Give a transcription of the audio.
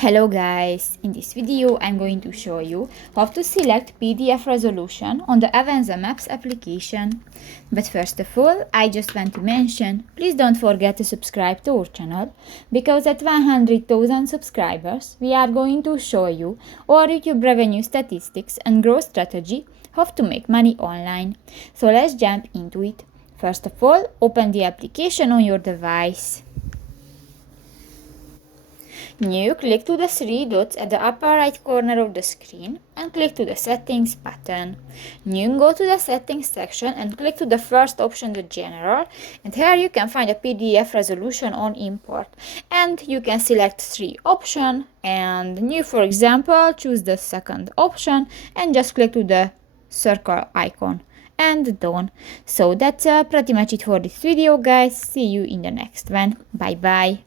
Hello guys, in this video I'm going to show you how to select PDF resolution on the Avenza Maps application. But first of all, I just want to mention, please don't forget to subscribe to our channel, because at 100,000 subscribers we are going to show you our YouTube revenue statistics and growth strategy, how to make money online. So let's jump into it. First of all, open the application on your device. New, click to the three dots at the upper right corner of the screen and click to the settings button. New, go to the settings section and click to the first option, the general, and here you can find a PDF resolution on import, and you can select three options, and new, for example, choose the second option and just click to the circle icon and done. So that's pretty much it for this video guys. See you in the next one. Bye bye.